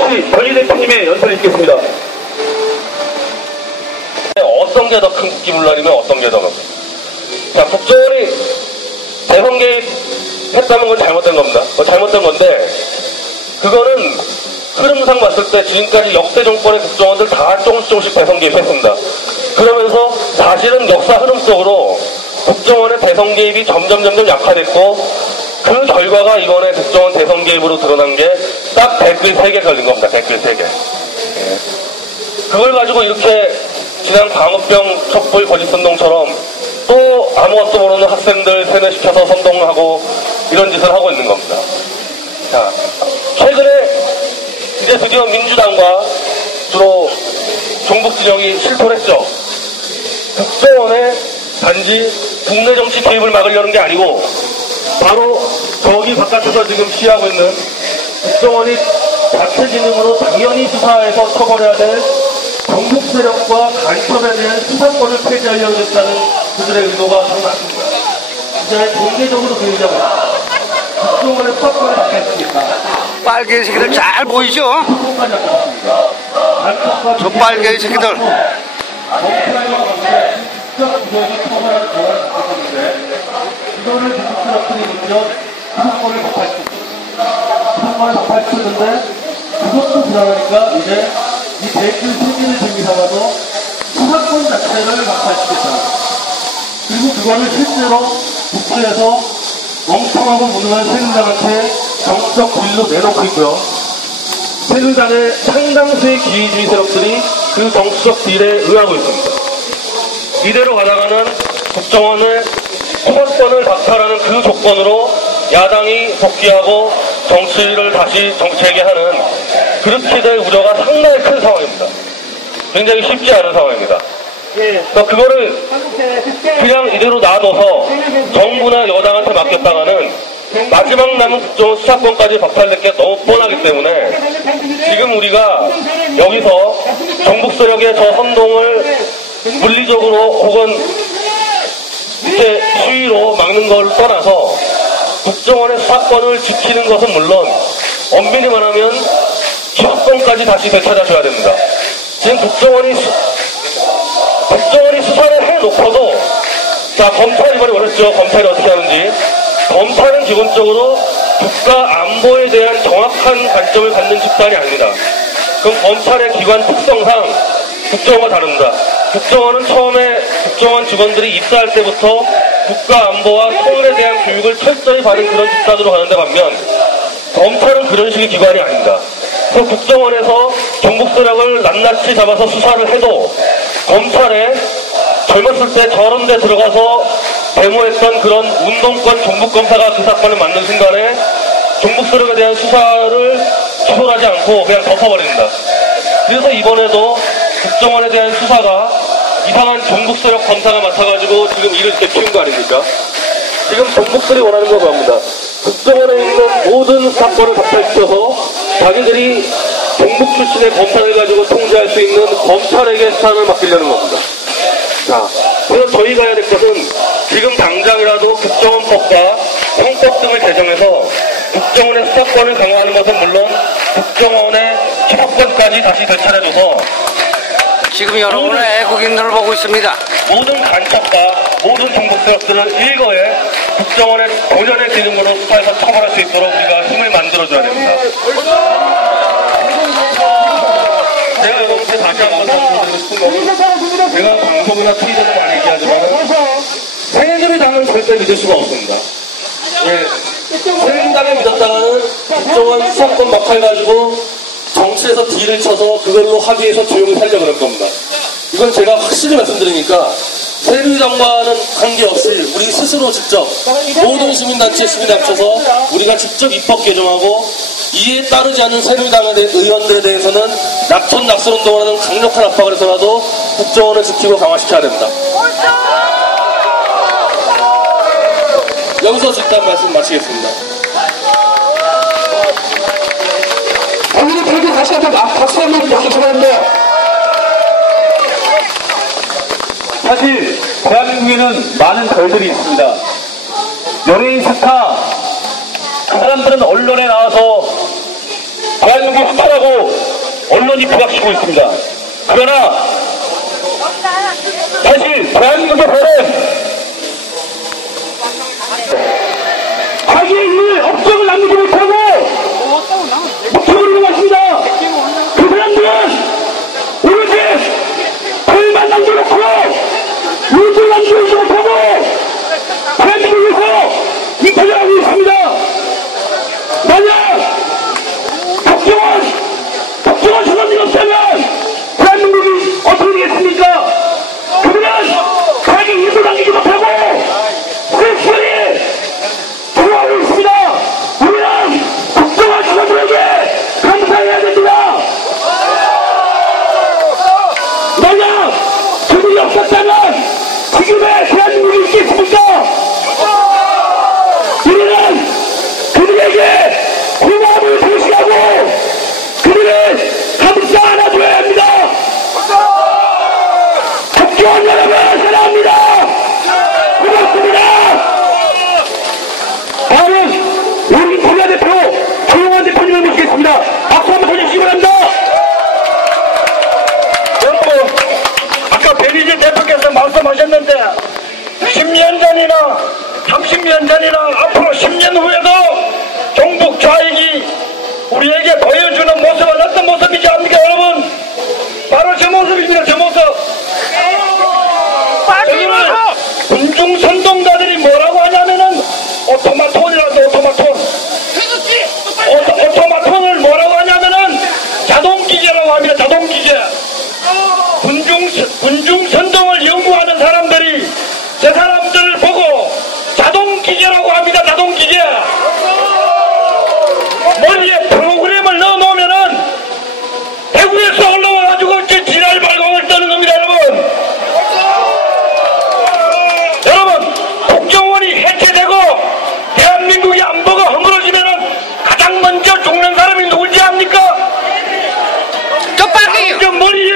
정치 변희 대표님의 연설을 읽겠습니다. 어떤 게 더 큰 국기문란이면 어떤 게 더 높은? 자, 국정원이 대선 개입했다는 건 잘못된 겁니다. 잘못된 건데, 그거는 흐름상 봤을 때 지금까지 역대 정권의 국정원들 다 조금씩 대선 개입했습니다. 그러면서 사실은 역사 흐름 속으로 국정원의 대선 개입이 점점 약화됐고, 그 결과가 이번에 국정원 대선 개입으로 드러난 게 딱 댓글 3개 걸린 겁니다. 댓글 3개. 그걸 가지고 이렇게 지난 광우병 촛불 거짓선동처럼 또 아무것도 모르는 학생들 세뇌시켜서 선동하고 이런 짓을 하고 있는 겁니다. 자, 최근에 이제 드디어 민주당과 주로 종북 진영이 실토를 했죠. 국정원에 단지 국내 정치 개입을 막으려는 게 아니고 바로 저기 바깥에서 지금 시위하고 있는 국정원이 자체 기능으로 당연히 수사해서 처벌해야 될 정북 세력과 간첩에 대한 수사권을 폐지하려고 했다는 그들의 의도가 상당합니다. 이제 공개적으로 보이자고 국정원의 수사권을 받겠습니까? 빨개 새끼들 잘 보이죠? 저 빨개 새끼들. 이거를 정북세력들이 먼저 수사권을 박탈시켰는데 그것도 불안하니까 이제 이 댓글 3개를 들기 삼아서 수사권 자체를 박탈시켰다. 그리고 그거를 실제로 국회에서 멍청하고 무능한 새누리당한테 정적 딜로 내놓고 있고요. 새누리당의 상당수의 기회주의 세력들이 그 정치적 딜에 응하고 있습니다. 이대로 가다가는 국정원의 수사권을 박탈하는 그 조건으로 야당이 복귀하고 정치를 다시 재개하는 그렇게 될 우려가 상당히 큰 상황입니다. 굉장히 쉽지 않은 상황입니다. 그래서 그거를 그냥 이대로 놔둬서 정부나 여당한테 맡겼다가는 마지막 남은 국정원 수사권까지 박탈될 게 너무 뻔하기 때문에 지금 우리가 여기서 정북 세력의 저 선동을 물리적으로 혹은 이렇게 시위로 막는 걸 떠나서 국정원의 수사권을 지키는 것은 물론 엄밀히 말하면 수사권까지 다시 되찾아줘야 됩니다. 지금 국정원이 수사를 해놓고도 자, 검찰 이번에 원했죠. 검찰이 어떻게 하는지. 검찰은 기본적으로 국가 안보에 대한 정확한 관점을 갖는 집단이 아닙니다. 그럼 검찰의 기관 특성상 국정원과 다릅니다. 국정원은 처음에 국정원 직원들이 입사할 때부터 국가 안보와 통일에 대한 교육을 철저히 받은 그런 집단으로 가는데 반면 검찰은 그런 식의 기관이 아닙니다. 그래서 국정원에서 정북 세력을 낱낱이 잡아서 수사를 해도 검찰에 젊었을 때 저런 데 들어가서 데모했던 그런 운동권 종북검사가 그 사건을 만든 순간에 종북 세력에 대한 수사를 처벌하지 않고 그냥 덮어버립니다. 그래서 이번에도 국정원에 대한 수사가 이상한 종북 세력 검사가 맡아가지고 지금 일을 이렇게 키운 거 아닙니까? 지금 종북들이 원하는 거 뭡니다. 국정원에 있는 모든 사건을 박탈시켜서 자기들이 종북 출신의 검사를 가지고 통제할 수 있는 검찰에게 수사를 맡기려는 겁니다. 자, 그래서 저희가 해야 될 것은 지금 당장이라도 국정원법과 형법 등을 개정해서 국정원의 수사권을 강화하는 것은 물론 국정원의 수사권까지 다시 되찾아줘서 지금 여러분은 애국인들을 보고 있습니다. 모든 간첩과 모든 정부 세력들을 일거에 국정원의 본연의 기능으로 수사해서 처벌할 수 있도록 우리가 힘을 만들어줘야 됩니다. 제가 여러분께 다시 한번 말씀드리고 싶은 것은 제가 방송이나 트위터도 많이 얘기하지만 새누리당은 절대 믿을 수가 없습니다. 예, 새누리당을 믿었다가는 국정원 수사권 막혀가지고 정치에서 딜을 쳐서 그걸로 합의해서 조용히 살려고 그럴 겁니다. 이건 제가 확실히 말씀드리니까 새누리당과는 관계없이 우리 스스로 직접 모든 시민단체 시민에 합쳐서 우리가 직접 입법 개정하고 이에 따르지 않는 새누리당의 의원들에 대해서는 낙천 낙선운동을 하는 강력한 압박을 해서라도 국정원을 지키고 강화시켜야 됩니다. 여기서 집단 말씀 마치겠습니다. 오늘 그렇게 다시 한번 박수 한번 부탁드립니다. 사실 대한민국에는 많은 별들이 있습니다. 연예인 스타, 그 사람들은 언론에 나와서 더 대한민국이 흑화라고 언론이 부각시키고 있습니다. 그러나 사실 대한민국의 변은 자기의 일 업적을 남기지 못하고 묵혀버리는 것입니다. 그 사람들은 오로지 벌만 남겨놓고 일을 남겨놓지 못하고 대한민국에서 이탈을 하고 있습니다. 만약 박정원 수석이 없다면 대한민국이 어떻게 되겠습니까? 그들은 자기 일도 남기지 못하고 섹시하게 들어가고 있습니다. 우리는 박정원 수석에게 감사해야 됩니다. 만약 그들이 없었다면 지금의 대한민국이 있겠습니까? 우리는 그들에게 고마움을 표시하고 그들을 감싸 안아줘야 합니다. 박정원 여러분 사랑합니다. 고맙습니다. 다음은 우리 국민대표 조용한 대표님을 모시겠습니다. 박수 한번 쳐주시기 바랍니다. 여러분, 아까 베리지 대표께서 말씀하셨는데 10년 전이나 30년 전이나 앞으로 10년 후에도 종북 좌익이 우리에게 보여주는 모습은 어떤 모습이지 않습니까 여러분? 바로 저 모습입니다. 저 모습. 저기는 군중선동가들이 뭐라고 하냐면은 오토마톤이라도 오토마톤을 뭐라고 하냐면은 자동기계라고 합니다. 자동기계. 군중선동을 연구하는 사람들이 저 사람들을 보고 자동기계라고 합니다. 자동기계. 머리에 프로그램을 넣어놓으면은 대구에서 올라와가지고 지랄 발광을 떠는 겁니다. 여러분 국정원이 해체되고 대한민국의 안보가 허물어지면은 가장 먼저 죽는 사람이 누군지 압니까? 저 머리에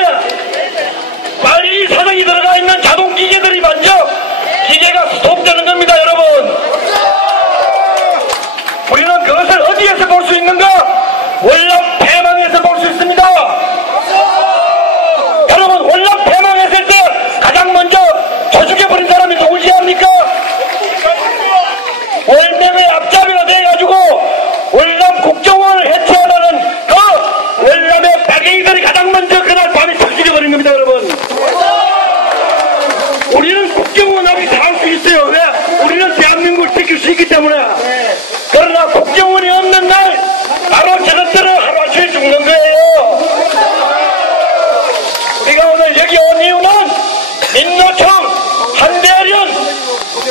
빨리 사정이 들어가 있는 자동기계들이 먼저 기계가 스톱되는 겁니다. 여러분 우리는 그것을 어디에서 볼 수 있는가? 월남 폐망에서 볼 수 있습니다. 여러분 월남 폐망했을 때 가장 먼저 저 죽여버린 사람이 누구지 합니까? 월남의 앞잡이가 돼가지고 월남 국정원을 해체하라는 그 월남의 박애인들이 가장 먼저 그날 밤에 저 죽여버린 겁니다. 여러분 우리는 국정원하고 다 할 수 있어요. 왜? 우리는 대한민국을 지킬 수 있기 때문에. 그러나 국정원이 없는 날 바로 저것들은 하루아침에 죽는 거예요. 우리가 오늘 여기 온 이유는 민노총, 한대련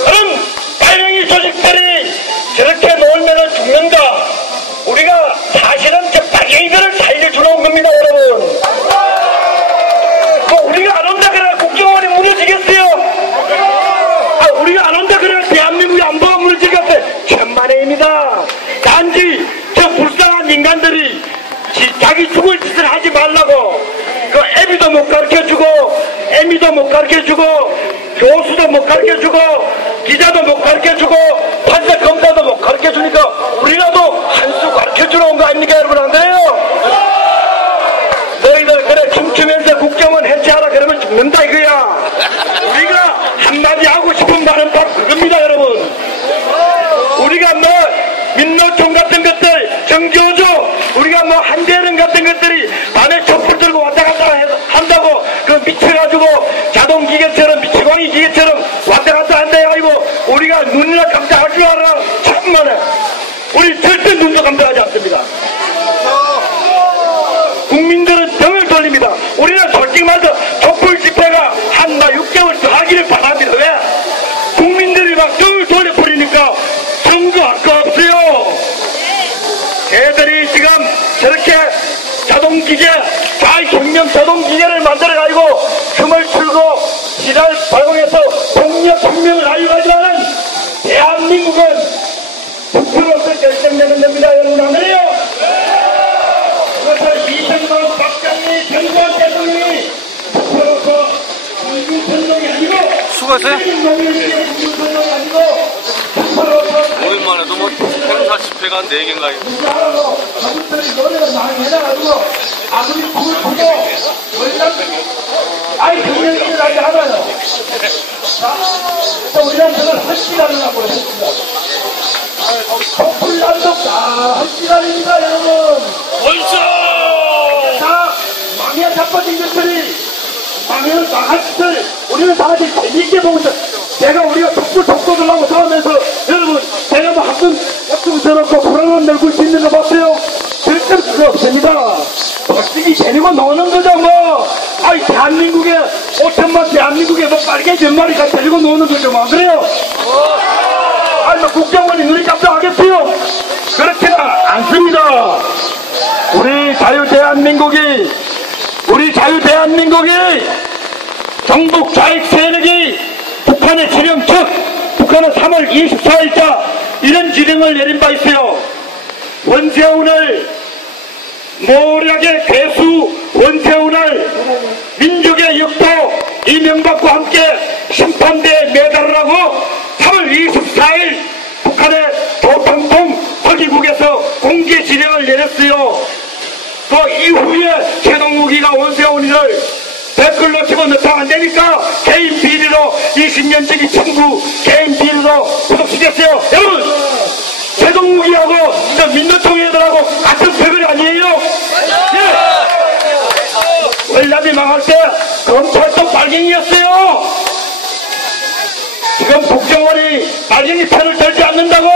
그런 빨갱이 조직들이 저렇게 놀면은 죽는다. 우리가 사실은 저 빨갱이들을 살려주러 온 겁니다. 여러분 뭐 우리가 안 온다 그래 국정원이 무너지겠어요? 우리가 안 온다 그래 대한민국의 안보가 무너지겠어요? 천만에입니다. 단지 저 불쌍한 인간들이 자기 죽을 짓을 하지 말라고 그 애비도 못 가르쳐주고 애미도 못 가르쳐주고 교수도 못 가르쳐주고 기자도 못 가르쳐주고 판사 검사도 못 가르쳐주니까 우리라도 한 수 가르쳐주러 온 거 아닙니까 여러분? 안 그래요? 너희들 그래 춤추면서 국정원 해체하라 그러면 죽는다 이거야. 우리가 한마디 하고 싶은 말은 바로 그겁니다. 여러분 우리가 뭐 민노총 같은 것들 정교조 우리가 뭐 한대련 같은 것들이 밤에 촛불 들고 왔다 갔다 한다고 그 미쳐가지고 자동기계처럼 미치광이 기계처럼 왔다 갔다 한다 해가지고 우리가 눈이나 감당할 줄 알아. 참만해. 우리 절대 눈도 감당하지 않습니다. 국민들은 등을 돌립니다. 우리는 솔직히 말해서 촛불 집회가 한 6개월 더 하기를 바랍니다. 왜? 국민들이 막 등을 돌려버리니까 선거할 거 없어요. 애들이 지금 저렇게 자동기계, 좌익혁명 자동기계를 만들어가지고 춤을 추고 지랄 발광해서 독립혁명을 알려가지고는 대한민국은 9% 결정되는 겁니다. 여러분 안 그래요? 그것을 이승만, 박정희, 정권 대통령이 9%서 군중선동이 아니고 수고하세요. 군중선동이 아니고 9%서 지금만 해도 뭐 행사 집회가 4개인가 가족들이 노래를 많이 해놔가지고 아무리 불을 켜도 아이 경영이 나지 않아요. 자, 우리는 저걸 한 시간을 하고 했습니다. 촛불난동 다한 시간입니다, 여러분. 원수! 자, 망해 자빠진 것들이 망해는 망할 짓을 우리는 다 같이 재미있게 보고 있어. 제가 우리가 촛불 하고 들어가면서 여러분 제가 뭐 한번 약속 들었고 불안한 얼굴 짓는 거 봤어요? 절대 그거 없습니다. 솔직히 데리고 노는 거죠 뭐. 아이 대한민국에 5천만 대한민국에 뭐 빨개 몇 마리가 데리고 노는 거죠 뭐. 안 그래요? 아니 뭐 국정원이 눈이 깜짝하겠어요? 그렇지는 않습니다. 우리 자유대한민국이 정북 좌익 세력이 북한의 지령 즉 북한은 3월 24일자 이런 지령을 내린 바 있어요. 원세훈을 모략의 괴수 원세훈을 민족의 역도 이명박과 함께 심판대에 매달으라고 3월 24일 북한의 도통동 서기국에서 공개 지령을 내렸어요. 또 이후에 최동욱이가 원세훈이를 댓글로 집어넣다 안되니까 개인 비리로 20년짜리 친구 개인 비리로 구속시켰어요. 여러분 최동욱이하고 저 민노총 애들하고 같은 패거리 아니에요? 예. 월남이 망할 때 검찰도 빨갱이였어요. 지금 국정원이 빨갱이 편을 들지 않는다고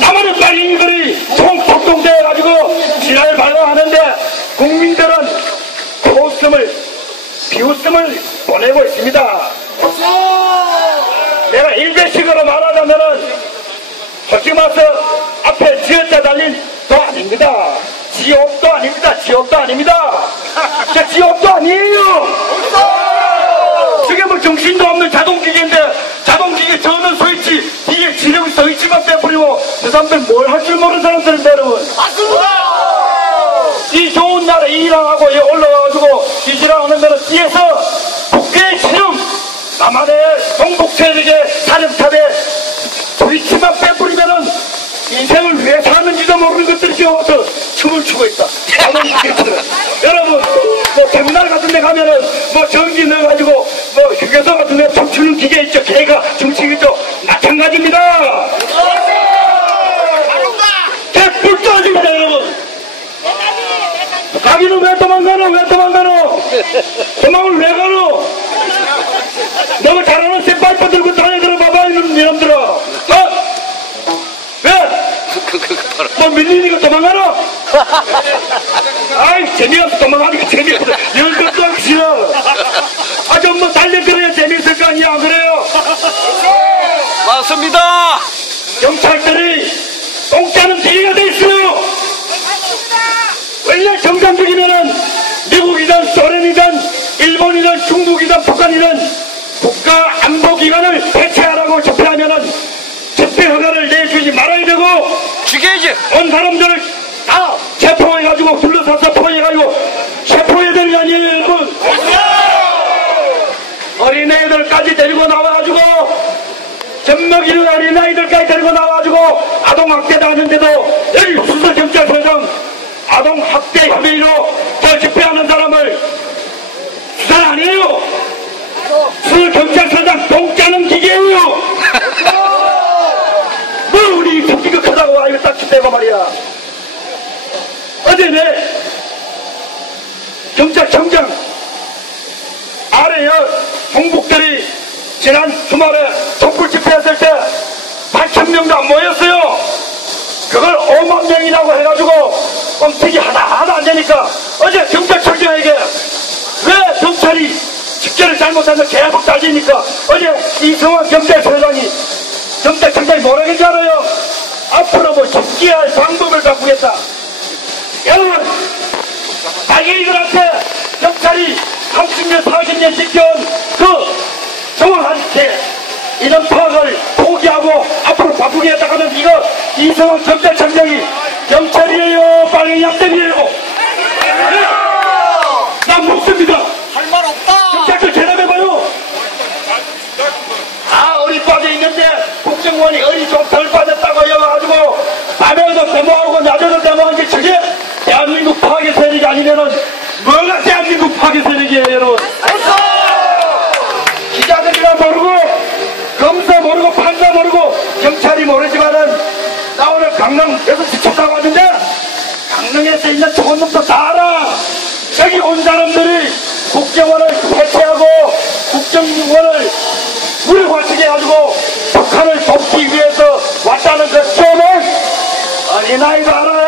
나만의 빨갱이들이 총폭동돼가지고 지랄 발언하는데 국민들은 비웃음을 보내고 있습니다. 내가 일배식으로 말하자면은 솔직히 말해서 앞에 지었자 달린 도 아닙니다. 지옥도 아닙니다. 저 지옥도 아니에요. 저게 뭐 정신도 없는 자동기계인데 자동기계 저는 서있지 뒤에 지령 서있지만 빼버리고 저 사람들 뭘 할 줄 모르는 사람들인데 여러분. 이 좋은 날에 일하고 올라와가지고 이지라하는 데는 뒤에서 국회의 지름 남한의 동북세력의 사령탑에 스위치만 빼버리면은 인생을 왜 사는지도 모르는 것들이 지어와서 춤을 추고 있다. 여러분 뭐 terminal 같은 데 가면은 뭐 전기 넣어가지고 뭐 휴게소 같은 데 춤추는 기계 있죠. 걔가 정치겠죠. 마찬가지입니다. 개뿔 떨어집니다 여러분. 가기는 왜 도망가노? 도망을 왜 가노? 너가 잘하는 쇠파이프 들고 다녀들어 봐봐 이놈들아. 어? 왜? 뭐 밀리니까 도망가노? 아이 재미없어. 도망가니까 재미없어. 이런 것도 하기 싫어. 아 좀 뭐 달려들어야 재미있을 거 아니야. 안 그래요? 맞습니다. 경찰들이 공짜는 비리가 돼 있어요. 원래 정상적이면은 미국이든 소련이든 일본이든 중국이든 북한이든 국가안보기관을 배치하라고 집회하면은 집회 허가를 내주지 말아야 되고 죽여야지. 온 사람들을 다 체포해가지고 둘러싸서 포위해가지고 체포해야 되는 거 아니에요 여러분. 어린애들까지 데리고 나와가지고 젖먹 이른 어린아이들까지 데리고 나와가지고 아동학대 당하는데도 여기 수서경찰서장 아동학대 혐의로 저 집회하는 사람을 수사 안 해요. 수서경찰서장 공짜는 기계예요. 뭐 우리 토끼가 크다고 아이고 딱 집대고 말이야. 어제네 경찰청장 아래에 홍북들이 지난 주말에 촛불 집회했을 때 8,000명도 안 모였어요. 그걸 5만 명이라고 해가지고 뻥튀기 하나도 안 되니까 어제 경찰청장에게 왜 경찰이 직결을 잘못해서 계속 따지니까 어제 이성환 경찰청장이 뭐라 그런지 알아요? 앞으로 뭐 집기할 방법을 바꾸겠다. 여러분 자기들한테 경찰이 30년 40년 지켜온 그 정확한 이런 파악을 포기하고 앞으로 바꾸겠다 하면 이거 이성환 경찰청장이 경찰이에요? 빨갱이 약점이에요? 네? 난 묻습니다. 할 말 없다. 경찰들 대답해봐요. 다 어리 빠져 있는데 국정원이 어리 좀 덜 빠졌다고 해가지고 아니면은 뭐가 대한민국 파괴 세력이에요, 여러분. 기자들이나 모르고, 검사 모르고, 판사 모르고, 경찰이 모르지만은, 나 오늘 강릉 6시 쳤다고 왔는데, 강릉에서 있는 좋은 놈도 다 알아. 여기 온 사람들이 국정원을 해체하고, 국정원을 물과시게 해가지고, 북한을 돕기 위해서 왔다는 그 점을 어린아이도 알아요.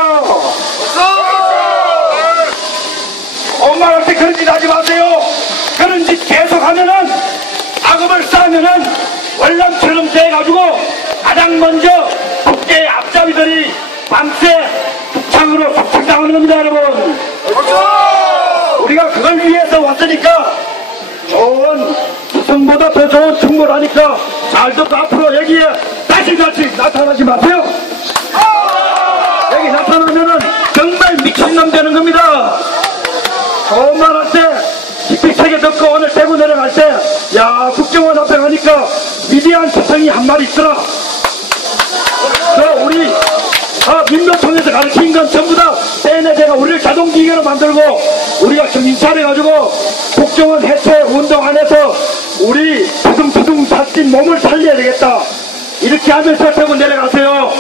엄마한테 그런 짓 하지 마세요. 그런 짓 계속하면은 악업을 쌓으면은 월남처럼 돼가지고 가장 먼저 국제의 앞잡이들이 밤새 북창으로 속상당하는 겁니다, 여러분. 우리가 그걸 위해서 왔으니까 좋은 수성보다 더 좋은 충고를 하니까 잘 듣고 앞으로 여기에 다시 나타나지 마세요. 여기 나타나면은 정말 미친놈 되는 겁니다. 좋은 말 할 때 픽픽하게 듣고 오늘 대구 내려갈 때 야 국정원 앞에 가니까 위대한 초청이 한 마리 있더라. 우리 민노총에서 가르친 건 전부 다 내가 우리를 자동기계로 만들고 우리가 정신 차려가지고 국정원 해체 운동 안에서 우리 두둥두둥 살찐 몸을 살려야 되겠다. 이렇게 하면서 대구 내려가세요.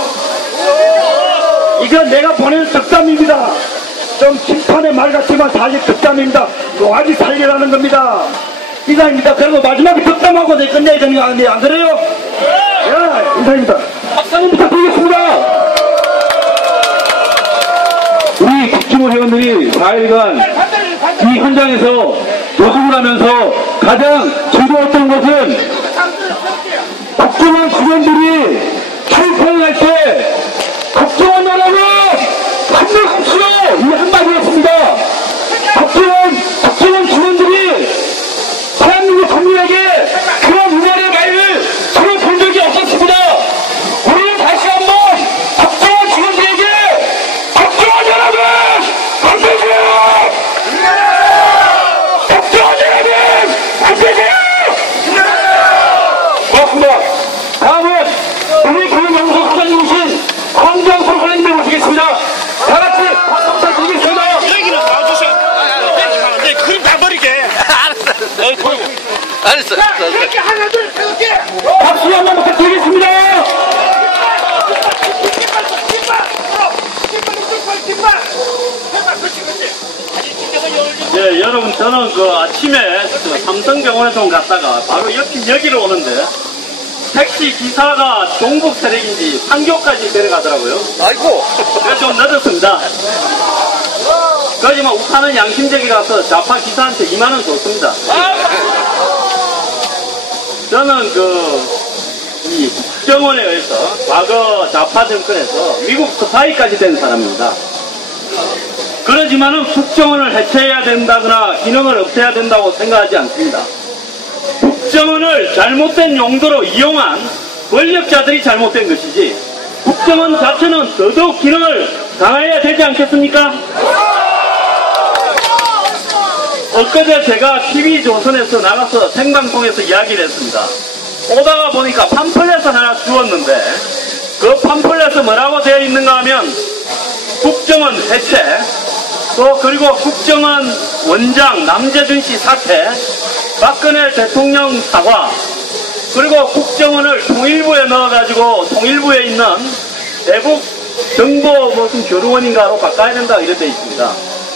이건 내가 보내는 덕담입니다. 좀 심판의 말 같지만 사실 덕담입니다. 노하지 살리라는 겁니다. 이상입니다. 그리고 마지막에 덕담하고 내 끝내야 되는 거 아니에요? 안 그래요? 예, 이상입니다. 박사님 부탁드리겠습니다. 우리 국정원 회원들이 4일간 이 현장에서 노숙을 하면서 가장 즐거웠던 것은 국정원 직원들이 출퇴근을 할 때 국정원 여러분 한명합시오 이 한마디였습니다. 국정원 직원들이 대한민국 국민에게 그런 응원의 말을 들어본 적이 없었습니다. 우리는 다시 한번 국정원 직원들에게 국정원 여러분 안되세요! 국정원 여러분 안되세요! 고맙습니다. 다음은 우리 교육연구소 소장님이신 황정수 선생님을 모시겠습니다. 다같이 박수 부탁드리겠습니다. 여기는 나와주셔. 내 그림 다 버리게. 알았어. 이렇게 하나 둘 셋. 박수 한번 부탁드리겠습니다. 예, 여러분, 저는 그 아침에 삼성병원에서 갔다가 바로 여기를 오는데 택시 기사가 종북 세력인지 판교까지 데려가더라고요. 아이고. 그래서 좀 늦었습니다. 그러지만 우파는 양심적이라서 좌파 기사한테 2만원 줬습니다. 저는 이 국정원에 의해서 과거 좌파 정권에서 미국 스파이까지 된 사람입니다. 그러지만은 국정원을 해체해야 된다거나 기능을 없애야 된다고 생각하지 않습니다. 국정원을 잘못된 용도로 이용한 권력자들이 잘못된 것이지 국정원 자체는 더더욱 기능을 강화해야 되지 않겠습니까? 엊그제 제가 TV조선에서 나가서 생방송에서 이야기를 했습니다. 오다가 보니까 팜플렛을 하나 주었는데 그 팜플렛에 뭐라고 되어 있는가 하면 국정원 해체, 또 그리고 국정원 원장 남재준 씨 사퇴, 박근혜 대통령 사과, 그리고 국정원을 통일부에 넣어가지고 통일부에 있는 대북 정보 무슨 교류원인가로 바꿔야 된다 이렇게 되어 있습니다.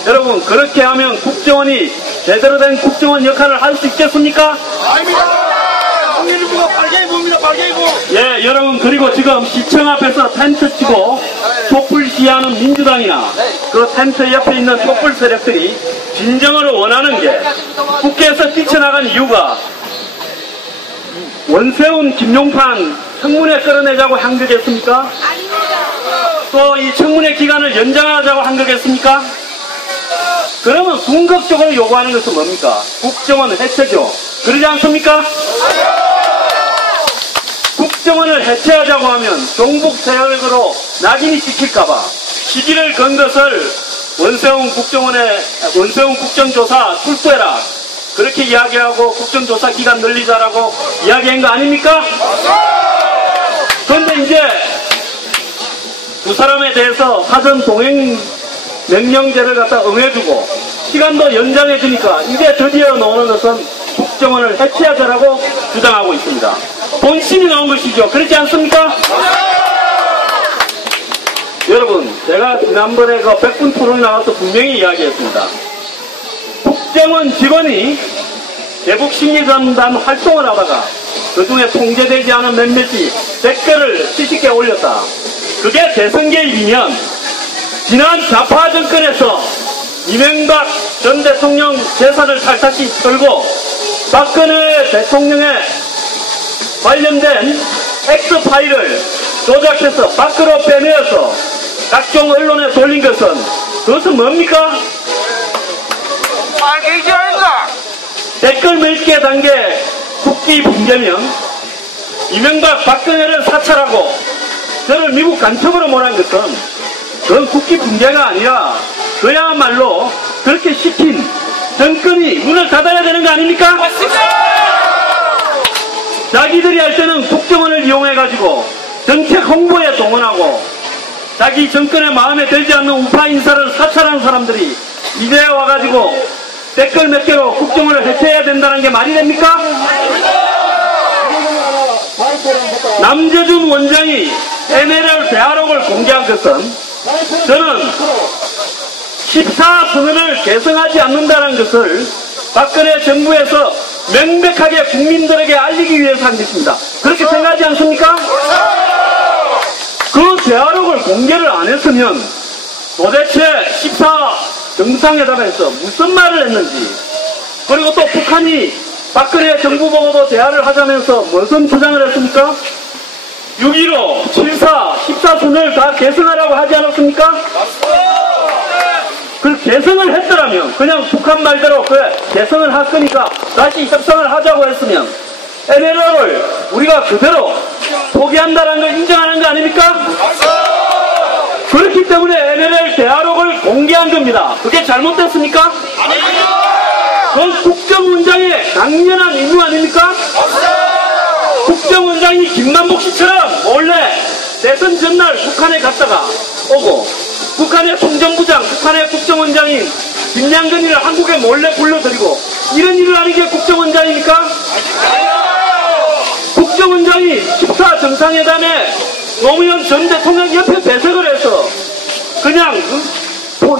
여러분, 그렇게 하면 국정원이 제대로 된 국정원 역할을 할 수 있겠습니까? 아닙니다. 통일부가 발개입부입니다. 발개입부. 예, 여러분, 그리고 지금 시청 앞에서 텐트 치고 촛불 시위하는 민주당이나 그 텐트 옆에 있는 촛불 세력들이 진정으로 원하는 게 국회에서 뛰쳐나간 이유가 원세훈, 김용판 청문회 끌어내자고 한 거겠습니까? 또 이 청문회 기간을 연장하자고 한 거겠습니까? 그러면 궁극적으로 요구하는 것은 뭡니까? 국정원 해체죠. 그러지 않습니까? 국정원을 해체하자고 하면 종북 세력으로 낙인이 찍힐까봐 시기를 건 것을 원세훈 국정조사 출두해라 그렇게 이야기하고 국정조사 기간 늘리자라고 이야기한 거 아닙니까? 그런데 이제 두 사람에 대해서 사전 동행 명령제를 갖다 응해주고 시간도 연장해주니까 이제 드디어 나오는 것은 국정원을 해체하자라고 주장하고 있습니다. 본심이 나온 것이죠. 그렇지 않습니까? 여러분, 제가 지난번에 그 100분 토론에 나와서 분명히 이야기했습니다. 국정원 직원이 대북심리전단 활동을 하다가 그 중에 통제되지 않은 몇몇이 댓글을 70개 올렸다. 그게 대선 개입이면 지난 좌파 정권에서 이명박 전 대통령 재산을 탈탈히 털고 박근혜 대통령의 관련된 X파일을 조작해서 밖으로 빼내어서 각종 언론에 돌린 것은 그것은 뭡니까? 댓글 몇 개 단계 국기 붕괴면 이명박 박근혜를 사찰하고 저를 미국 간첩으로 몰아간 것은 그건 국기 붕괴가 아니라 그야말로 그렇게 시킨 정권이 문을 닫아야 되는 거 아닙니까? 맞습니다. 자기들이 할 때는 국정원을 이용해가지고 정책 홍보에 동원하고 자기 정권의 마음에 들지 않는 우파 인사를 사찰하는 사람들이 이제 와가지고 댓글 몇 개로 국정원을 해체해야 된다는 게 말이 됩니까? 남재준 원장이 NLL 대화록을 공개한 것은 저는 14선언을 개성하지 않는다는 것을 박근혜 정부에서 명백하게 국민들에게 알리기 위해서 한 것입니다. 그렇게 생각하지 않습니까? 그 대화록을 공개를 안 했으면 도대체 14 정상회담에서 무슨 말을 했는지, 그리고 또 북한이 박근혜 정부 보고도 대화를 하자면서 무슨 주장을 했습니까? 6.15, 7.4, 14선을 다 개성하라고 하지 않았습니까? 그 개성을 했더라면 그냥 북한 말대로 그래 개성을 할 거니까 다시 협상을 하자고 했으면 NLL을 우리가 그대로 포기한다는 걸 인정하는 거 아닙니까? 그렇기 때문에 NLL 대화록을 공개한 겁니다. 그게 잘못됐습니까? 그건 국정원장의 당연한 임무 아닙니까? 국정원장이 김만복 씨처럼 몰래 대선 전날 북한에 갔다가 오고 북한의 통전부장, 북한의 국정원장인 김양근이를 한국에 몰래 불러들이고 이런 일을 하는 게 국정원장입니까? 국정원장이 14 정상회담에 노무현 전 대통령 옆에 배석을 해서 그냥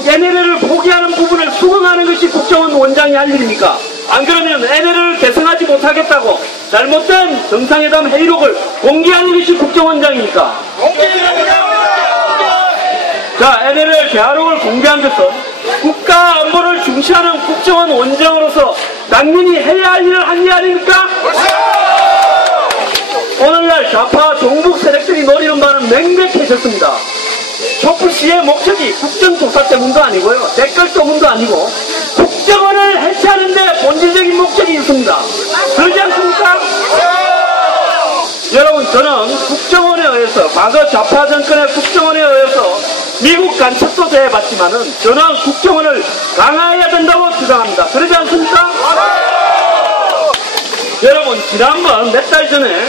NLL을 포기하는 부분을 수긍하는 것이 국정원 원장이 할 일입니까? 안 그러면 NLL을 개성하지 못하겠다고 잘못된 정상회담 회의록을 공개하는 것이 국정원장입니까? 자, NLL 대화록을 공개한 것은 국가 안보를 중시하는 국정원 원장으로서 당연히 해야 할 일을 한 게 아닙니까? 오늘날 좌파 종북 세력들이 노리는 바는 명백해졌습니다. 촛불 시의 목적이 국정조사 때문도 아니고요, 댓글 때문도 아니고 국정원을 해체하는 데 본질적인 목적이 있습니다. 그러지 않습니까? 여러분, 저는 국정원에 의해서, 과거 좌파 정권의 국정원에 의해서 미국 간첩도 대해봤지만은 저는 국정원을 강화해야 된다고 주장합니다. 그러지 않습니까? 여러분, 지난번 몇 달 전에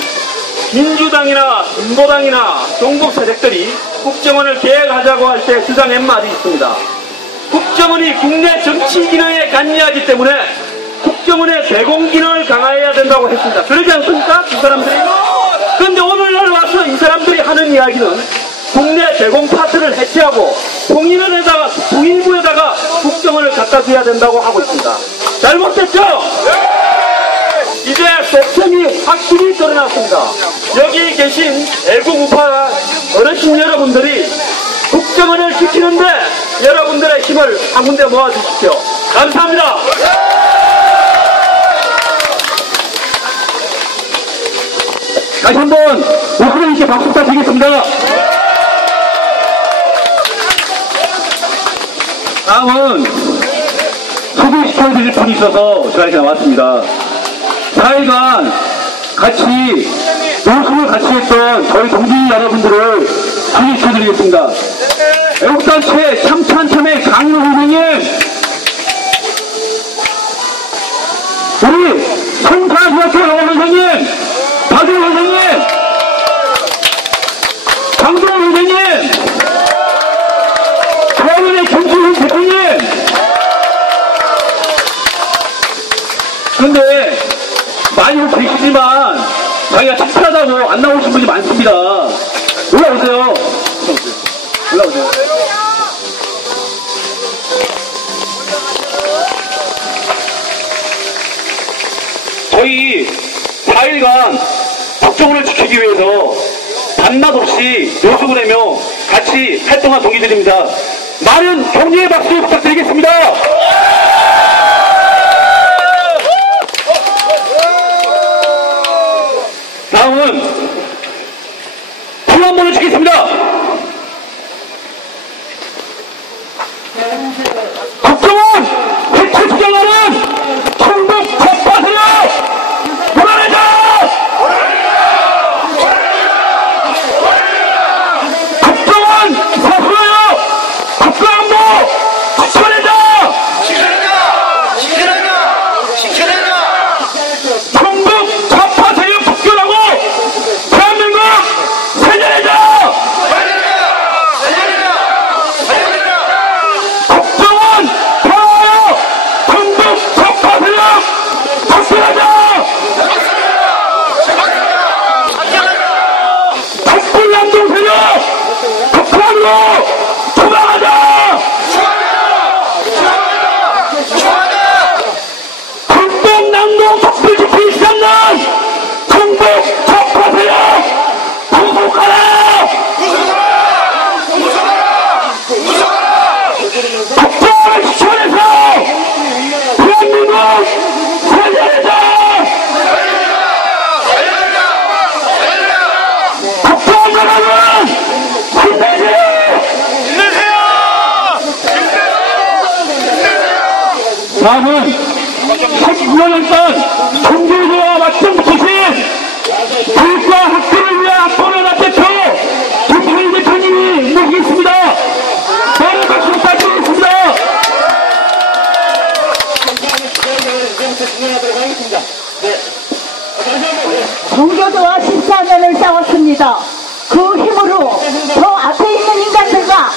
민주당이나 진보당이나 종북 세력들이 국정원을 개혁하자고 할 때 주장한 말이 있습니다. 국정원이 국내 정치 기능에 관여하기 때문에 국정원의 대공 기능을 강화해야 된다고 했습니다. 그러지 않습니까? 그 사람들이. 그런데 오늘날 와서 이 사람들이 하는 이야기는 국내 대공 파트를 해체하고 통일부에다가 국정원을 갖다 줘야 된다고 하고 있습니다. 잘못됐죠? 이제 속셈이 확실히 드러났습니다. 여기 계신 애국 우파 어르신 여러분들이 국정원을 지키는데 여러분들의 힘을 한 군데 모아주십시오. 감사합니다. 다시 한번 목소리있게 박수 부탁드리겠습니다. 다음은 소개시켜드릴 분이 있어서 제가 이렇게 나왔습니다. 4일간 같이 노숙을 같이 했던 저희 동지 여러분들을 소개시켜드리겠습니다. 애국단체 참찬참의 강인호 선생님, 우리 성파중학교 영어 선생님, 박윤호 선생님, 강동호 선생님, 대학원의 김수훈 근데 많이 계시지만 자기가 창피하다고 안 나오신 분이 많습니다. 올라오세요. 올라오세요. 저희 4일간 국정원을 지키기 위해서 밤낮 없이 노숙을 하며 같이 활동한 동기들입니다. 많은 격려의 박수 부탁드리겠습니다. 다음은 불 한 번을 치겠습니다. 국정원 해체 주장하는 충북 좌파 세력 몰아내자! 국정원 사수요! 국가안보 지켜내자! 충북 좌파 세력 tuk결하고 대한민국 살려내자! 국정원 평화요! 충북 좌파 세력 tuk결하자! 북불남동 세력 북한으로 투방하자! 북동남동 북불 지킬 시간난 충북 좌파 세력 구속하라! 국정원을 지켜내서 대한민국 살려내자! 국정원 여러분 힘내세요! 다음은 19년 전 종교조와 맞짱 붙으신 교육과 학교를 위한 학번을 대표 김태일 대표님이 모시겠습니다. 많은 박수 부탁드리겠습니다. 종교조와 14년을 싸웠습니다. 그 힘으로 저 앞에 있는 인간들과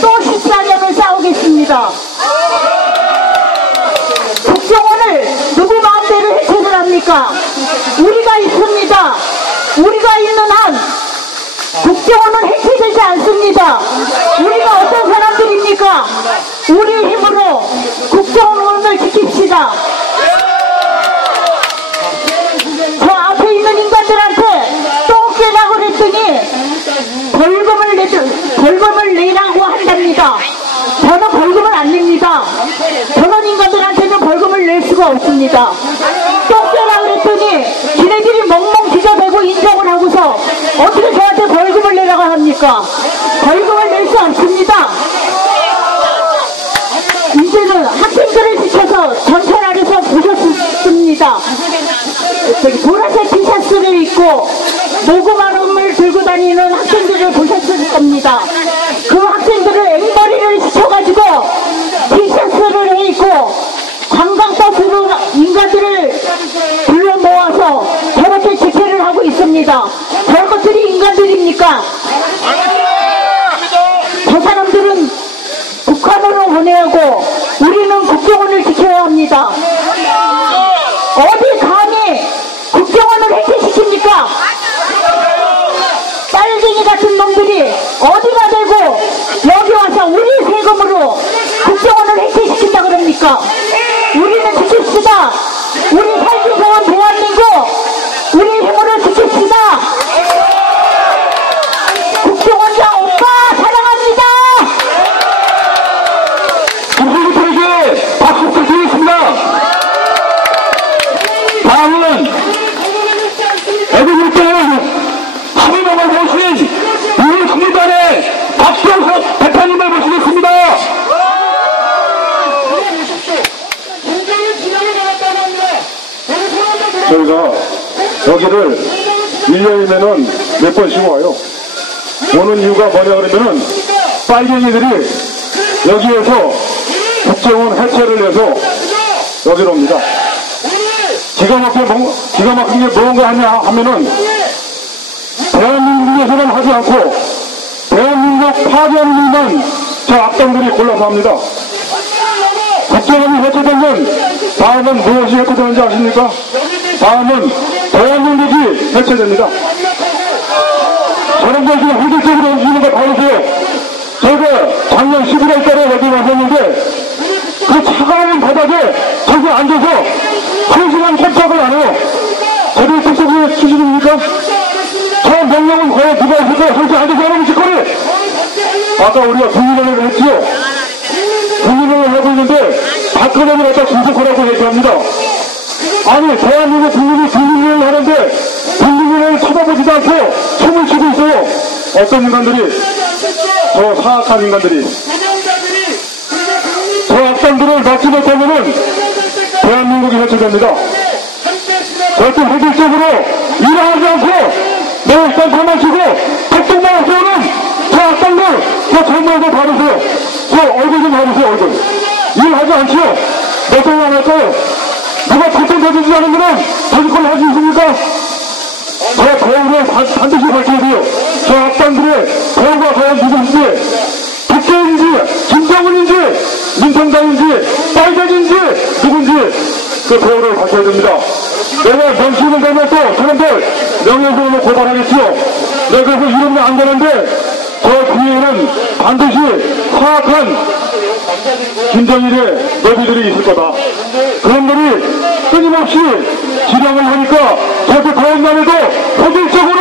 또 14년을 싸우겠습니다. 국정원을 누구 마음대로 해체를 합니까? 우리가 있습니다. 우리가 있는 한 국정원은 해체되지 않습니다. 우리가 어떤 사람들입니까? 우리의 힘으로 국정원을 지킵시다. 저 앞에 있는 인간들한테 또 깨라고 그랬더니 벌금을 내라고 한답니다. 저는 벌금을 안 냅니다. 저런 인간들한테는 벌금을 낼 수가 없습니다. 또 깨라 그랬더니 지네들이 멍멍 뒤져대고 인정을 하고서 어떻게 저한테 벌금을 내라고 합니까? 벌금을 낼 수 없습니다. 이제는 학생들을 지켜서 전철 아래서 보셨습니다. 저기 보라색 티셔츠를 입고 모금알음을 들고 다니는 학생들을 보셨을 겁니다. 그 학생들을 앵머리를 시켜가지고 티셔츠를 해입고 관광버스로 인간들을 불러 모아서 저렇게 집회를 하고 있습니다. 저것들이 인간들입니까? 저 사람들은 북한으로 보내고 우리는 국정원을 지켜야 합니다. 어디 감히 국정원을 해체시킵니까? 빨갱이 같은 놈들이 어디가 되고 여기 와서 우리 세금으로 국정원을 해체시킨다 그럽니까? 우리는 지킵시다. 우리 살기 좋은 대한민국 우리 힘으로 지킵시다. 국정원장 오빠 사랑합니다. 김수부터에게 박수 부탁드리겠습니다. 다음은 애국일대의 수명을 모신 우리 국민단의 박병석 대표님을 모시겠습니다. 저희가 여기를 1년이면은 몇 번씩 와요. 오는 이유가 뭐냐 그러면은 빨갱이들이 여기에서 국정원 해체를 해서 여기로 옵니다. 기가 막힌 게 뭔가 하냐 하면은 대한민국에서는 하지 않고 대한민국 파괴하는 일만 저 악당들이 골라서 합니다. 국정원이 해체되면 다음은 무엇이 해체되는지 아십니까? 다음은 대한민국이 해체됩니다. 저런 걸 지금 현실적으로 움직이는 거 봐주세요. 제가 작년 11월 달에 여기 왔었는데 그 차가운 바닥에 저기 앉아서 1시간 꼼짝을 안 해요. 저들 특수부의 수준입니까? 저 명령은 거의 누가 있을까요? 저기 앉아서 하는 짓거리! 아까 우리가 국민의회를 했지요. 국민의회를 하고 있는데 박근혜를 갖다 구속하라고 얘기합니다. 아니 대한민국 국민이 국민의회를 하는데 국민의회를 쳐다보지도 않고 춤을 추고 있어요. 어떤 인간들이, 저 사악한 인간들이, 저 악당들을 막지 못하면은 대한민국이 해체됩니다. 절대 현실적으로 일하지 않고 매일 딴판만 치고 백동만 세우는 저 악당들, 저 젊은이들 봐주세요. 저 얼굴 좀 봐주세요. 얼굴 일하지 않지요. 몇 동안 안 할까요? 누가 걱정되지 않으면 자기걸 할 수 있습니까? 저 배우를 반드시 밝혀야 돼요. 저 악당들의 배우가 과연 누구인지, 국회인지, 김정은인지, 민통당인지, 빨갱인지, 누군지 그 배우를 밝혀야 됩니다. 내가 명심을 내면 또 사람들 명예훼손으로 고발하겠지요. 내가 그래서 이러면 안 되는데 저 뒤에는 반드시 사악한 김정일의 너비들이 있을 거다. 그런 놈이 끊임없이 지령을 하니까 저렇게 더운 날에도 현실적으로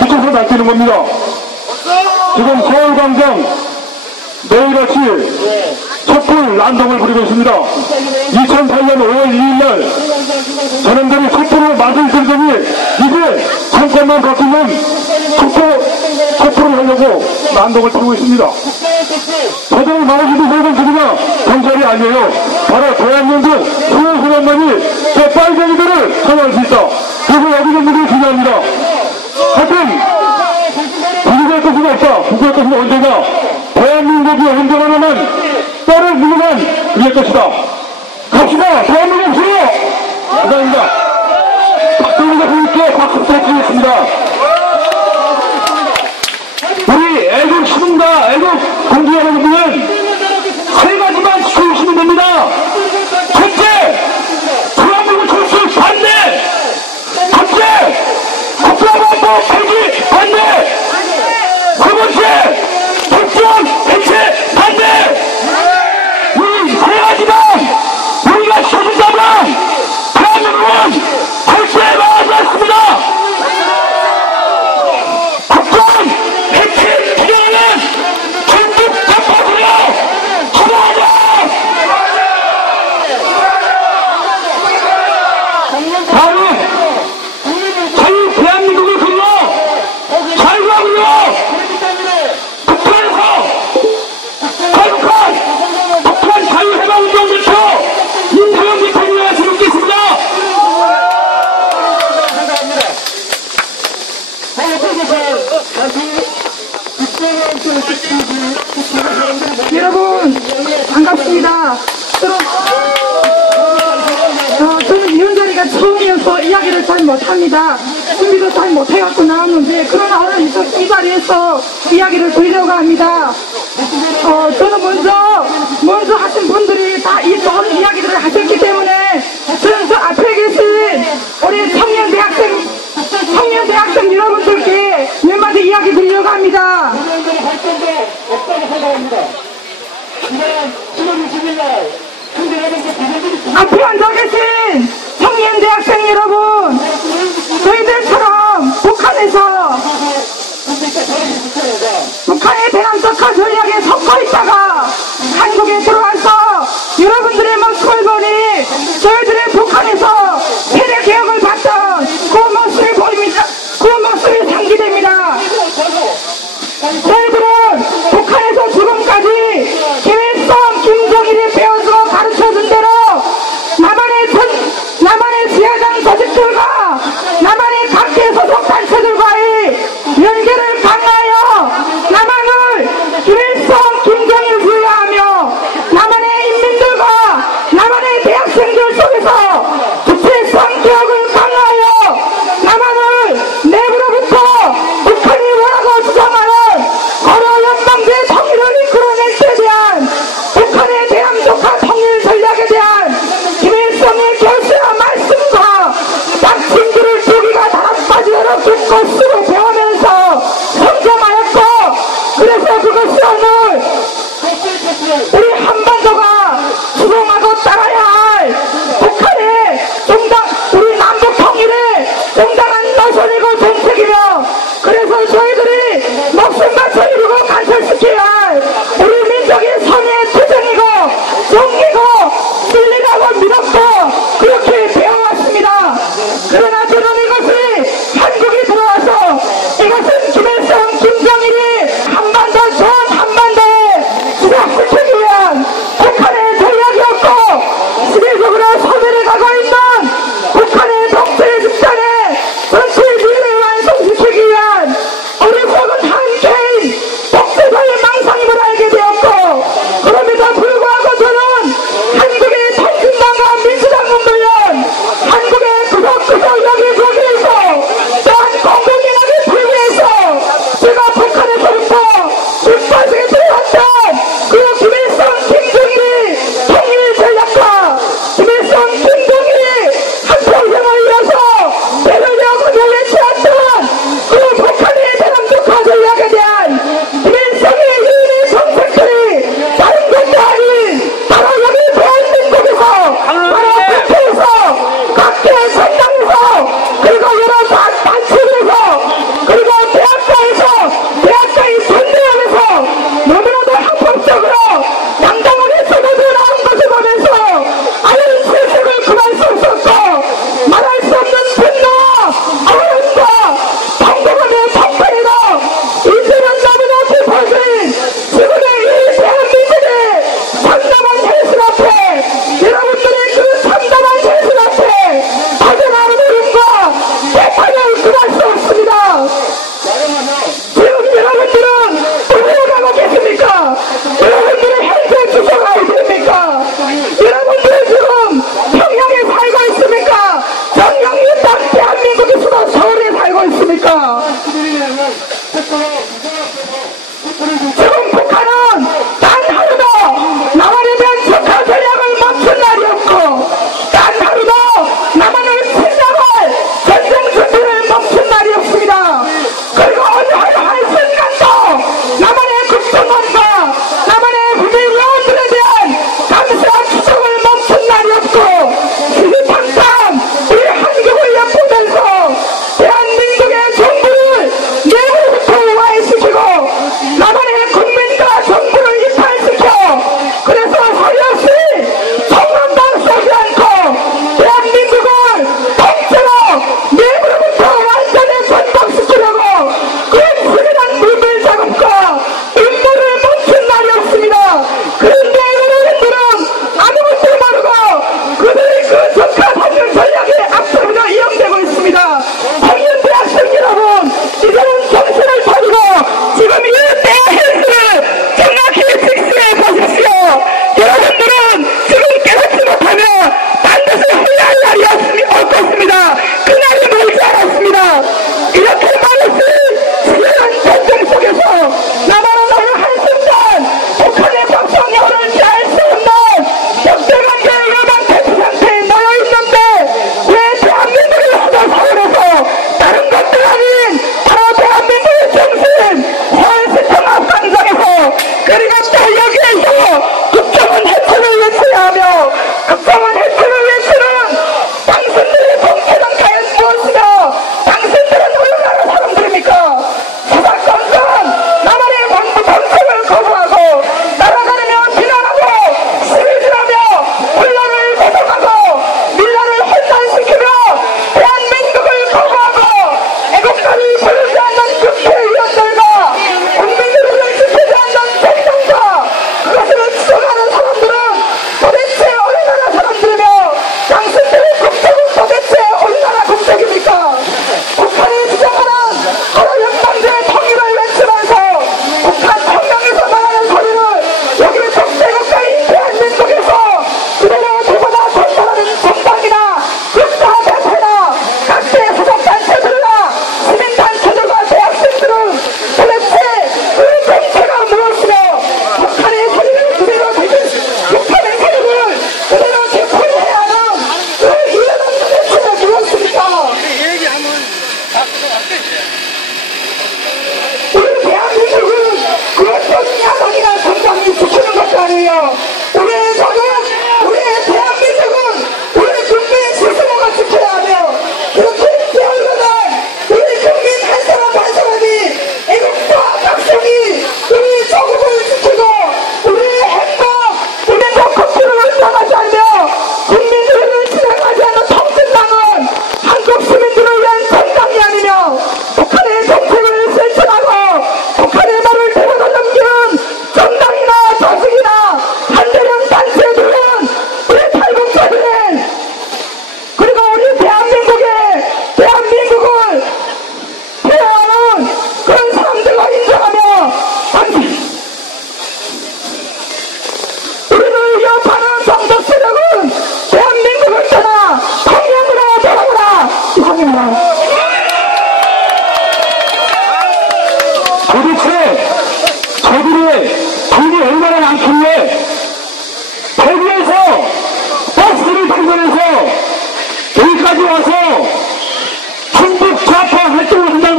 미쳐서 날뛰는 겁니다. 지금 서울광장 매일같이 촛불 난동을 부리고 있습니다. 2008년 5월 2일날 저놈들이 촛불을 만들더니 이제 정권만 바뀌면 촛불을 하려고 난동을 피우고 있습니다. 저들을 막아주도 소방들이나 경찰이 아니에요. 바로 대한민국 소방관만이 저 빨갱이들을 처벌할 수 있다. 그래서 여기 있는 분들이 중요합니다. 하여튼 부족할 것은 없다. 부족할 것은 언제나 대한민국이 행정하는 때를 누르면 위의 것이다. 갑시다. 대한민국 수요! 감사합니다. 박정희 대표님께 박수 부탁드리겠습니다. 우리 애국 시민과 애국 공주 여러분들은 세 가지만 지켜주시면 됩니다. 첫째, 대한민국 철수 반대! 첫째, 국가보안법 폐기 반대! 세 번째, 백전 해체 반대! 이 세 가지만 우리가 지켜준다면 대한민국은 절대 망하지 않습니다! 국정 해체 투쟁하는 전국 대파들이여 기도하자! 다음은 저희 대한민국을 그려 자유하고요 북한에서 거룩한 북한 자유해방운동 대표 임태영 대표님과 지금겠습니다. 여러분 반갑습니다. 저는 이런 자리가 처음이어서 이야기를 잘 못합니다. 준비도 잘 못해갖고 나왔는데 그러나 오늘 이 자리에서 이야기를 드리려고 합니다. 저는 먼저 하신 분들이 다 이 좋은 이야기들을 하셨기 때문에 저는 저 앞에 계신 우리 청년 대학생 여러분들께 몇 마디 이야기 드리려고 합니다. 앞에 앉아 계신 청년 대학생 여러분, 저희들처럼 북한의 대남적화 전략에 섞여 있다가 한국에 들어와서 여러분들의 모습을 보니 저희들의 북한에서 세대 개혁을 봤던 그 모습이 보입니다. 그 모습이 상기됩니다. 저희들은 북한에서 지금까지 계획성 김정일이 배워주고 가르쳐준 대로 남한의 지하장 조직들과 남한의 각계 소속 단체들과의 연계를 강화하여 남한을 계획성 김정일 부여하며 남한의 인민들과 남한의 대학생들 속에서 주체성 교육을 강화하여 남한을 내부로부터 북한이 원하고 주장하는 거로 연방제 통일을 이끌어낼 때 대한 북한의 대함적화 통일 전략 가고 있는 북한의 독재 집단의 전체 미래를 완성시키기 위한 어리석은 한 개인 독재자의 망상임을 알게 되었고, 그럼에도 불구하고 저는 한국의 통진당과 민주당은 물론 한국의 구석구석 여기저기에서 또한 공공연하게 TV에서 제가 북한에서부터 밑바닥에 들어왔던 그 김일성, 김정일이 통일 전략과 김일성, 김정일이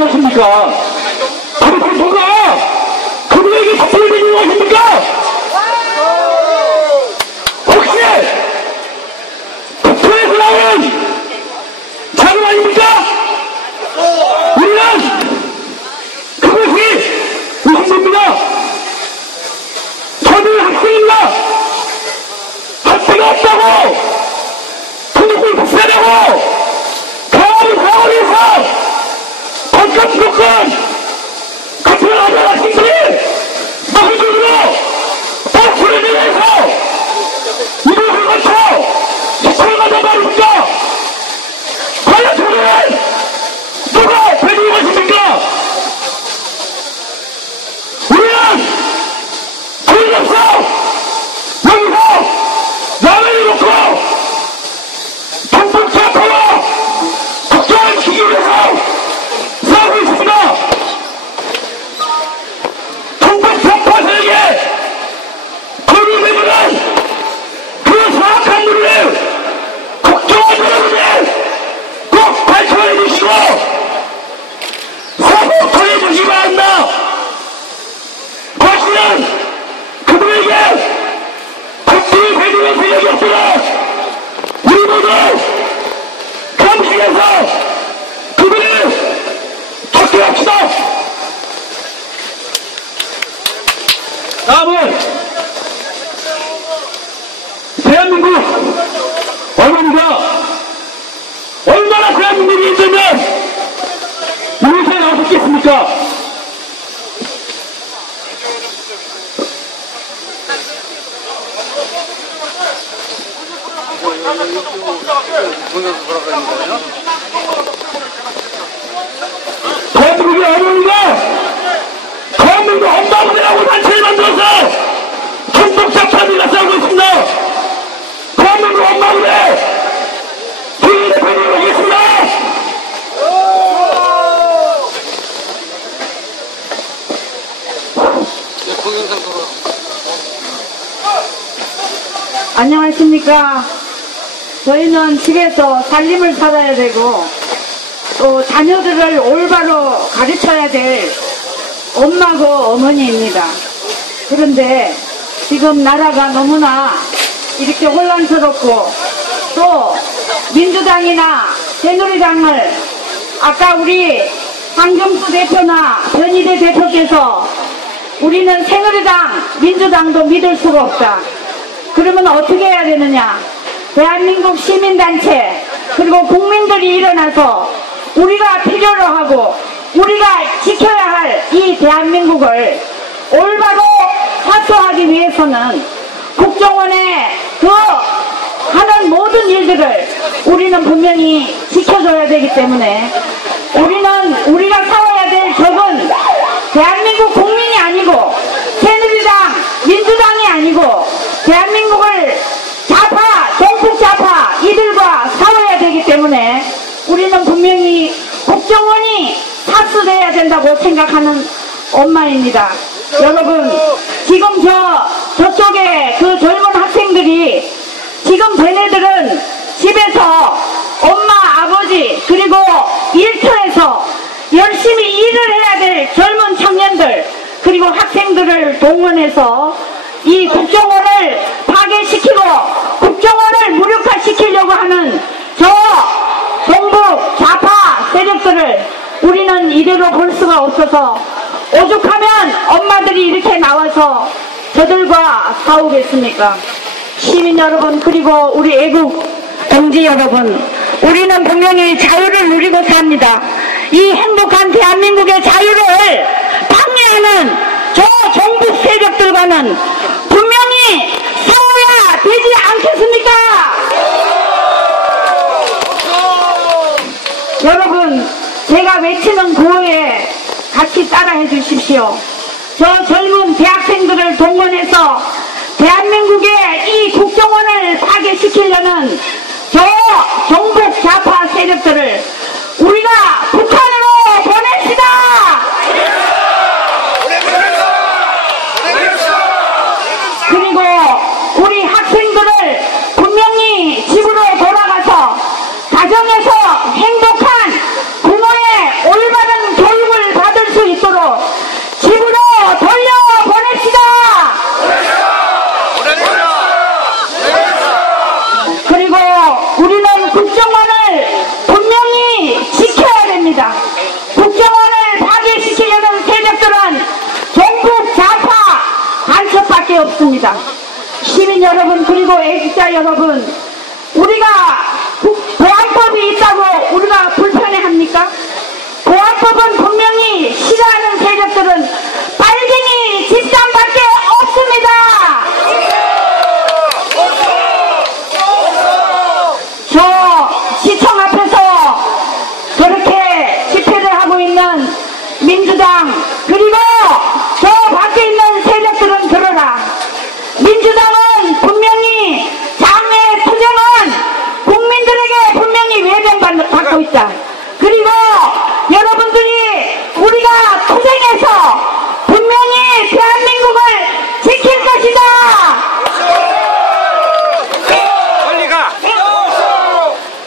것입니까? 그렇게 누가 그분에게 사표를 내는 것입니까? 혹시 국토에서 나온 자금 아닙니까? 우리는 그것이 무슨 겁니다. 저는 학생입니다. 학생이 없다고 등록을 비싸다고 강화를 강화해서 법과 주도권 같은 하는 학생들이 마음적으로 버스를 내서 이것을 거쳐 시청을 가다 말입니까? 과연 저는 누가 되는 것입니까? 우리는 돈이 없어 여기서 라면을 먹고 정복자파와 국정원 기준에서 싸우고 있습니다. 정복자파들에게 거론되는 그 사악한 물을 국정원 여러분이 꼭 발표해 주시고 사법처리해 주시기 바랍니다. 다시는 그들에게 국민이 되는 세력이 없도록 우리 모두 감시해서 그들을 척결합시다. 다음은 대한민국 어머니가 얼마나 대한민국이 있다면 이곳에 나오셨겠습니까? 대한민국의 어머니가 대한민국 엄마부대라고 단체를 만들어서 정복자파들과 싸우고 있습니다. 대한민국 엄마부대 주인 대표님 오겠습니다. 안녕하십니까. 저희는 집에서 살림을 살아야 되고 또 자녀들을 올바로 가르쳐야 될 엄마고 어머니입니다. 그런데 지금 나라가 너무나 이렇게 혼란스럽고 또 민주당이나 새누리당을 아까 우리 황경수 대표나 변희대 대표께서 우리는 새누리당, 민주당도 믿을 수가 없다. 그러면 어떻게 해야 되느냐? 대한민국 시민단체 그리고 국민들이 일어나서 우리가 필요로 하고 우리가 지켜야 할 이 대한민국을 올바로 화수하기 위해서는 국정원의 그 하는 모든 일들을 우리는 분명히 지켜줘야 되기 때문에 우리가 싸워야 될 적은 대한민국 국민이 아니고 새누리당, 민주당이 아니고 대한민국을 정폭좌파 이들과 싸워야 되기 때문에 우리는 분명히 국정원이 사수돼야 된다고 생각하는 엄마입니다. 여러분 지금 저쪽에 그 젊은 학생들이 지금 쟤네들은 집에서 엄마, 아버지 그리고 일터에서 열심히 일을 해야 될 젊은 청년들 그리고 학생들을 동원해서 이 국정원을 파괴시키고 국정원을 무력화시키려고 하는 저 정부 좌파 세력들을 우리는 이대로 볼 수가 없어서 오죽하면 엄마들이 이렇게 나와서 저들과 싸우겠습니까? 시민 여러분 그리고 우리 애국 동지 여러분 우리는 분명히 자유를 누리고 삽니다. 이 행복한 대한민국의 자유를 방해하는 저 정부 세력들과는 분명히 싸워야 되지 않겠습니까? 여러분 제가 외치는 구호에 같이 따라해 주십시오. 저 젊은 대학생들을 동원해서 대한민국의 이 국정원을 파괴시키려는 저 정복 좌파 세력들을 우리가 북한으로 보냅시다! 그리고 우리 학생들을 분명히 집으로 돌아가서 가정에서 행복한 부모의 올바른 교육 것이다. 시민 여러분, 그리고 애국자 여러분, 우리가 보안법이 있다고 우리가 불편해합니까? 보안법은 분명히 싫어하는 세력들은 빨갱이 집단밖에 없습니다. 저 시청 앞에서 저렇게 집회를 하고 있는 민주당, 그리고 저 밖에 있는 세력들은 들어라. 민주당은 분명히 장애 투쟁은 국민들에게 분명히 외면받고 있다. 그리고 여러분들이 우리가 투쟁해서 분명히 대한민국을 지킬 것이다.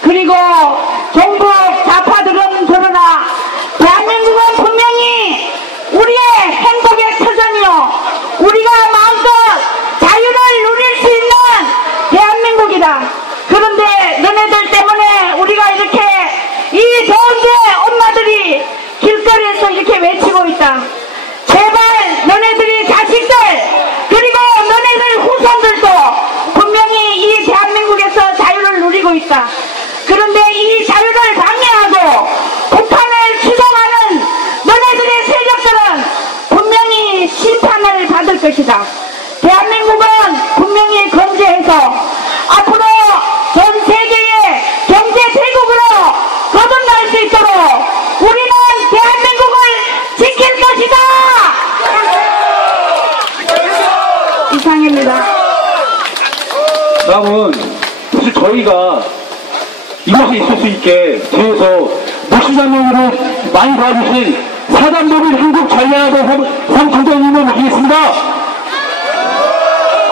그리고 정부 좌파들은 들어라. 대한민국은 분명히 우리의 행복의 터전이요, 우리가 마음껏 자유를 누릴 수 있는 대한민국이다. 그런데 너네들 때문에 우리가 이렇게 이 더운데 엄마들이 길거리에서 이렇게 외치고 있다. 제발 너네들이 자식들, 그리고 너네들 후손들도 분명히 이 대한민국에서 자유를 누리고 있다. 그런데 이 자유를 방해하고 북한을 추종하는 너네들의 세력들은 분명히 심판을 받을 것이다. 대한민국은 분명히 건재해서 앞으로 전 세계의 경제 대국으로 거듭날 수 있도록 우리는 대한민국을 지킬 것이다. 이상입니다. 다음은 사실 저희가 이곳에 있을 수 있게 뒤에서 목시장님으로 많이 도와주신 사단법인 한국전략의 상총장님을 모시겠습니다.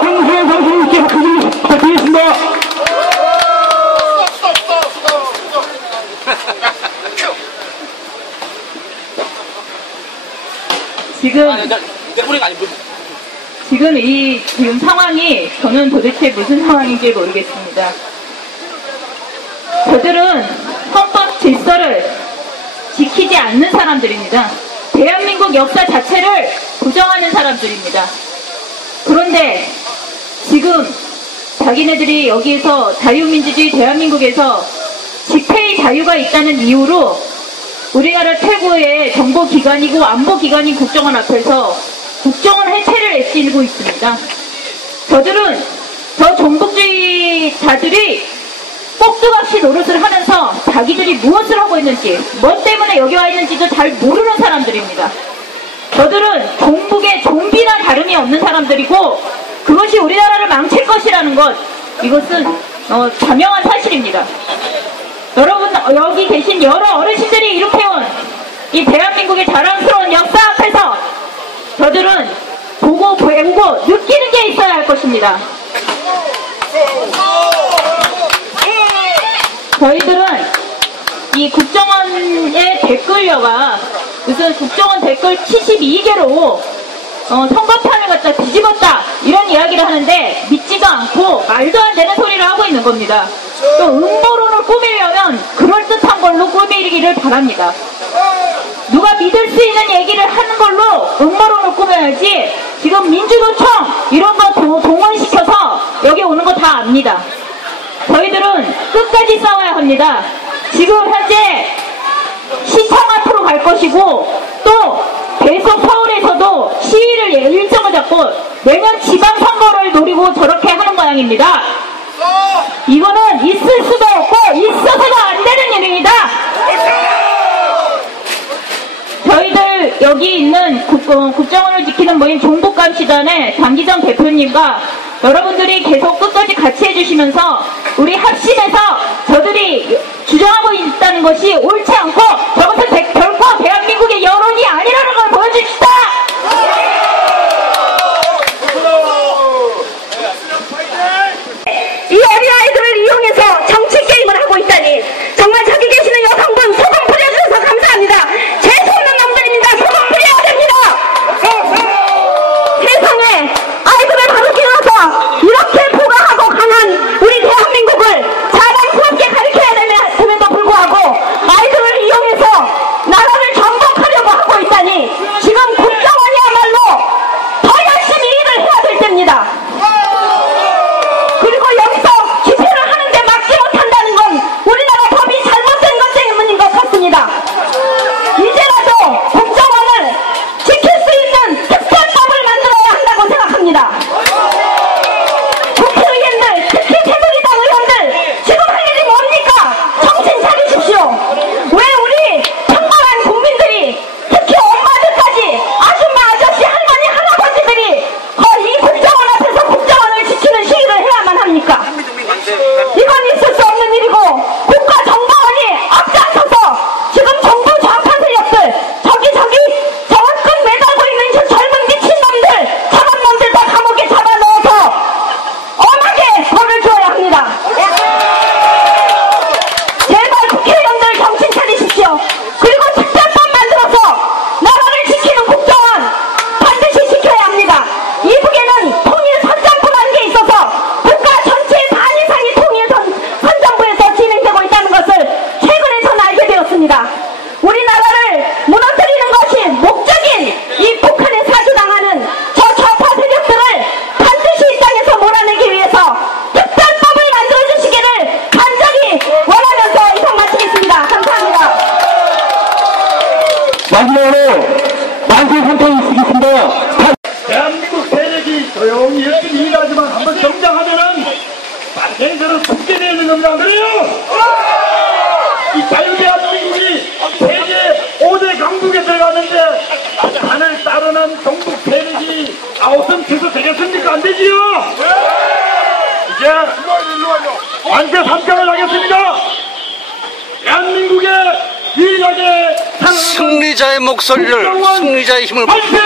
홍수현 선생님께 박수 부탁드리겠습니다. 지금 상황이 저는 도대체 무슨 상황인지 모르겠습니다. 저들은 헌법 질서를 지키지 않는 사람들입니다. 대한민국 역사 자체를 부정하는 사람들입니다. 그런데 지금 자기네들이 여기에서 자유민주주의 대한민국에서 집회의 자유가 있다는 이유로 우리나라 최고의 정보기관이고 안보기관인 국정원 앞에서 국정원 해체를 애쓰고 있습니다. 저들은 저 종북주의자들이 꼭두각시 노릇을 하면서 자기들이 무엇을 하고 있는지, 뭐 때문에 여기 와 있는지도 잘 모르는 사람들입니다. 저들은 종북의 좀비나 다름이 없는 사람들이고 그것이 우리나라를 망칠 것이라는 것, 이것은 자명한 사실입니다. 여러분, 여기 계신 여러 어르신들이 이룩해온 이 대한민국의 자랑스러운 역사 앞에서 저들은 보고 배우고 느끼는 게 있어야 할 것입니다. 저희들은 이 국정원의 댓글녀가 무슨 국정원 댓글 72개로 선거판을 갖다 뒤집었다 이런 이야기를 하는데 믿지도 않고 말도 안 되는 소리를 하고 있는 겁니다. 또 음모론을 꾸미려면 그럴듯한 걸로 꾸미기를 바랍니다. 누가 믿을 수 있는 얘기를 하는 걸로 음모론을 꾸며야지, 지금 민주노총 이런 거 동원시켜서 여기 오는 거 다 압니다. 저희들은 끝까지 싸워야 합니다. 지금 현재 시청 앞으로 갈 것이고 또 계속 서울에서도 시위를 일정을 잡고 내년 지방선거를 노리고 저렇게 하는 모양입니다. 이거는 있을 수도 없고 있어서가 안 되는 일입니다. 저희들 여기 있는 국정원을 지키는 모임 종북감시단의 장기정 대표님과 여러분들이 계속 끝까지 같이 해주시면서 우리 합심해서 저들이 주장하고 있다는 것이 옳지 않고 저것은 결코 대한민국의 여론이 아니라는 걸 보여줍시다. 이 어린아이들을 이용해서 정치 게임을 하고 있다니 정말 저기 계시는 여성분 소금 뿌려주셔서 감사합니다. 재수없는 놈들입니다. 소금 뿌려야 됩니다. 세상에 아이들을 가르치기 위해서 이렇게 부강하고 강한 우리 대한민국을 자랑스럽게 가르쳐야 됨에도 불구하고 아이들을 이용해서 승리자의 목소리를, 승리자의 힘을 만세!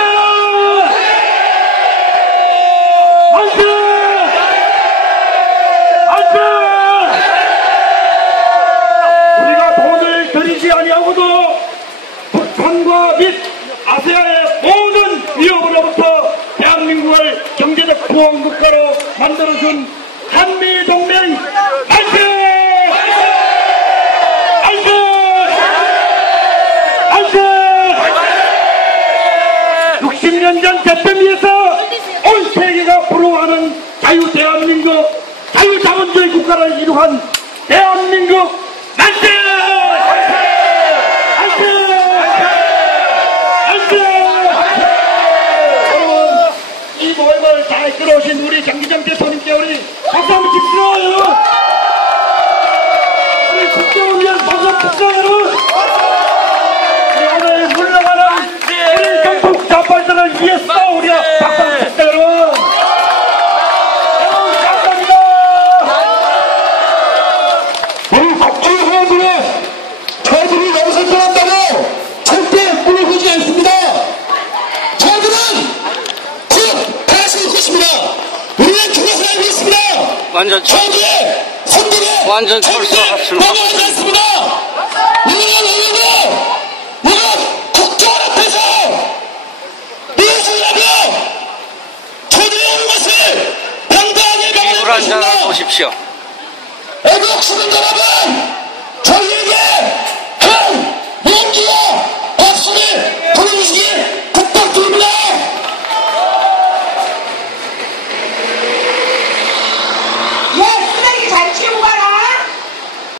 만세! 만세! 우리가 돈을 들이지 아니하고도 북한과 및 아세아의 모든 위협으로부터 대한민국을 경제적 보안국가로 만들어준 한미동맹 만세! 만세! 만세! 60년 전 대표미에서 온 세계가 부러워하는 자유 대한민국, 자유자본주의 국가를 이루한 대한민국 만세! 만세! 여러분, 이 모임을 잘 이끌어오신 우리 장기정 대표님께 우리 박수 한번 칩시다, 여러분! 우리 국정을 위한 박수 한번 칩시다, 여러분! 우리 오늘 물러가는 우리 경북 자발들을 위해서 우리가 박수 한번 칩시다, 여러분! 여러분, 감사합니다! 우리 박주희 회원들은 저희들이 여기서 떠난다고 절대 물러서지 않습니다. 저희들은 곧 다시 있겠습니다. 우리는 그것을 알고 있습니다. 완전 저희들의 선들에 완전 철수하시는 넘어가지 않습니다. 우리는 국정원 앞에서 무엇이라며 저들이 오는 것을 당당하게 물 막아낼 한 잔을 것입니다. 보십시오. 애국 시민 여러분, 저희에게 한 용기가